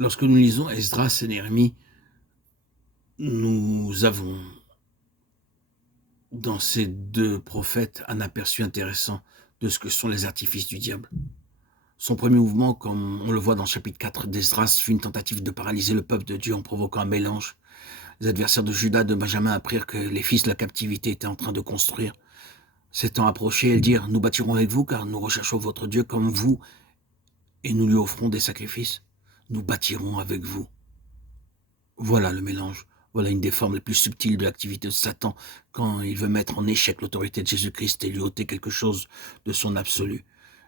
Lorsque nous lisons Esdras et Néhémie, nous avons dans ces deux prophètes un aperçu intéressant de ce que sont les artifices du diable. Son premier mouvement, comme on le voit dans le chapitre 4 d'Esdras, fut une tentative de paralyser le peuple de Dieu en provoquant un mélange. Les adversaires de Judas de Benjamin apprirent que les fils de la captivité étaient en train de construire. S'étant approchés, elles dirent « Nous bâtirons avec vous, car nous recherchons votre Dieu comme vous, et nous lui offrons des sacrifices. Nous bâtirons avec vous. » Voilà le mélange. Voilà une des formes les plus subtiles de l'activité de Satan quand il veut mettre en échec l'autorité de Jésus-Christ et lui ôter quelque chose de son absolu.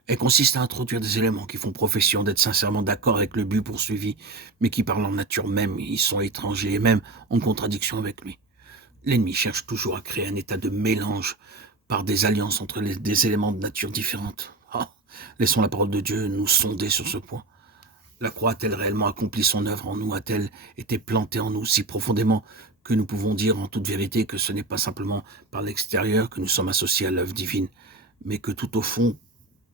Elle consiste à introduire des éléments qui font profession d'être sincèrement d'accord avec le but poursuivi, mais qui par leur nature même, ils sont étrangers et même en contradiction avec lui. L'ennemi cherche toujours à créer un état de mélange par des alliances entre des éléments de nature différente. Ah, laissons la parole de Dieu nous sonder sur ce point. La croix a-t-elle réellement accompli son œuvre en nous? A-t-elle été plantée en nous si profondément que nous pouvons dire en toute vérité que ce n'est pas simplement par l'extérieur que nous sommes associés à l'œuvre divine, mais que tout au fond,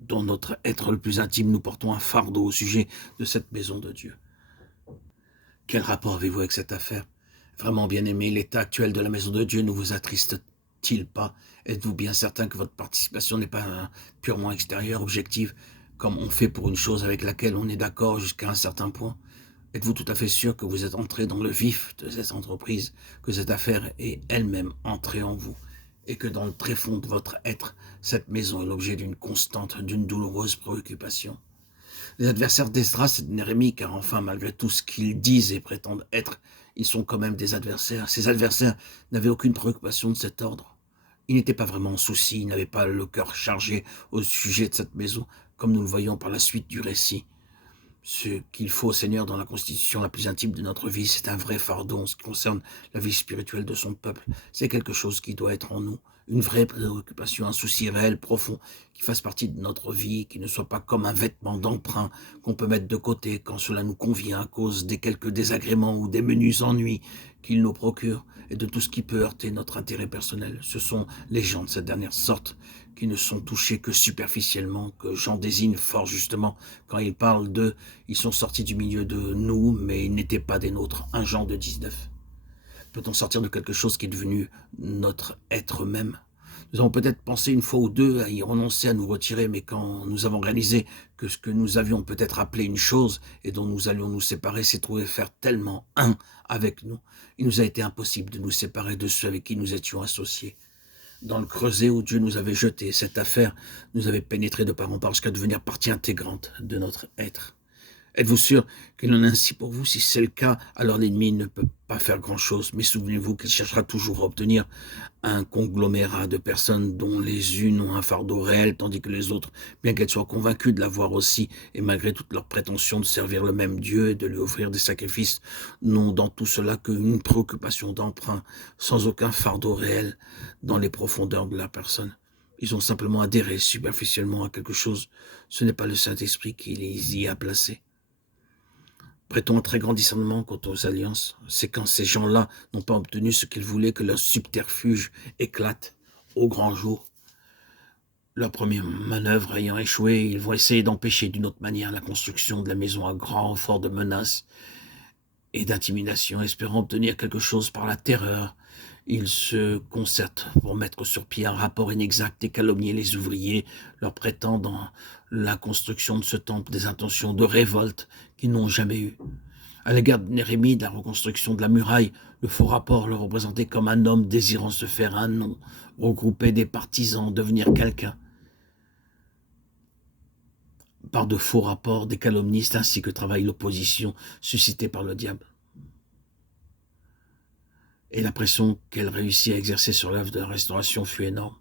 dans notre être le plus intime, nous portons un fardeau au sujet de cette maison de Dieu? Quel rapport avez-vous avec cette affaire? Vraiment bien-aimé, l'état actuel de la maison de Dieu ne vous attriste-t-il pas? Êtes-vous bien certain que votre participation n'est pas purement extérieure, objective, comme on fait pour une chose avec laquelle on est d'accord jusqu'à un certain point? Êtes-vous tout à fait sûr que vous êtes entré dans le vif de cette entreprise, que cette affaire est elle-même entrée en vous, et que dans le tréfonds de votre être, cette maison est l'objet d'une constante, d'une douloureuse préoccupation? Les adversaires d'Esdras et de Néhémie, car enfin, malgré tout ce qu'ils disent et prétendent être, ils sont quand même des adversaires. Ces adversaires n'avaient aucune préoccupation de cet ordre. Ils n'étaient pas vraiment en souci, ils n'avaient pas le cœur chargé au sujet de cette maison, comme nous le voyons par la suite du récit. Ce qu'il faut au Seigneur dans la constitution la plus intime de notre vie, c'est un vrai fardeau en ce qui concerne la vie spirituelle de son peuple. C'est quelque chose qui doit être en nous, une vraie préoccupation, un souci réel, profond, qui fasse partie de notre vie, qui ne soit pas comme un vêtement d'emprunt qu'on peut mettre de côté quand cela nous convient à cause des quelques désagréments ou des menus ennuis qu'il nous procure et de tout ce qui peut heurter notre intérêt personnel. Ce sont les gens de cette dernière sorte qui ne sont touchés que superficiellement, que Jean désigne fort justement quand il parle d'eux. Ils sont sortis du milieu de nous, mais ils n'étaient pas des nôtres. 1 Jean 2,19. Peut-on sortir de quelque chose qui est devenu notre être même? Nous avons peut-être pensé une fois ou deux à y renoncer, à nous retirer, mais quand nous avons réalisé que ce que nous avions peut-être appelé une chose et dont nous allions nous séparer s'est trouvé faire tellement un avec nous, il nous a été impossible de nous séparer de ceux avec qui nous étions associés. Dans le creuset où Dieu nous avait jetés, cette affaire nous avait pénétré de part en part jusqu'à devenir partie intégrante de notre être. Êtes-vous sûr qu'il en est ainsi pour vous? Si c'est le cas, alors l'ennemi ne peut pas faire grand-chose. Mais souvenez-vous qu'il cherchera toujours à obtenir un conglomérat de personnes dont les unes ont un fardeau réel, tandis que les autres, bien qu'elles soient convaincues de l'avoir aussi, et malgré toutes leurs prétentions de servir le même Dieu et de lui offrir des sacrifices, n'ont dans tout cela qu'une préoccupation d'emprunt, sans aucun fardeau réel dans les profondeurs de la personne. Ils ont simplement adhéré superficiellement à quelque chose. Ce n'est pas le Saint-Esprit qui les y a placés. Prêtons un très grand discernement quant aux alliances. C'est quand ces gens-là n'ont pas obtenu ce qu'ils voulaient que leur subterfuge éclate au grand jour. Leur première manœuvre ayant échoué, ils vont essayer d'empêcher d'une autre manière la construction de la maison à grand renfort de menaces et d'intimidation, espérant obtenir quelque chose par la terreur. Ils se concertent pour mettre sur pied un rapport inexact et calomnier les ouvriers, leur prêtant dans la construction de ce temple des intentions de révolte qu'ils n'ont jamais eues. À l'égard de Néhémie, de la reconstruction de la muraille, le faux rapport le représentait comme un homme désirant se faire un nom, regrouper des partisans, devenir quelqu'un. Par de faux rapports, des calomnistes, ainsi que travaille l'opposition suscitée par le diable. Et la pression qu'elle réussit à exercer sur l'œuvre de la restauration fut énorme.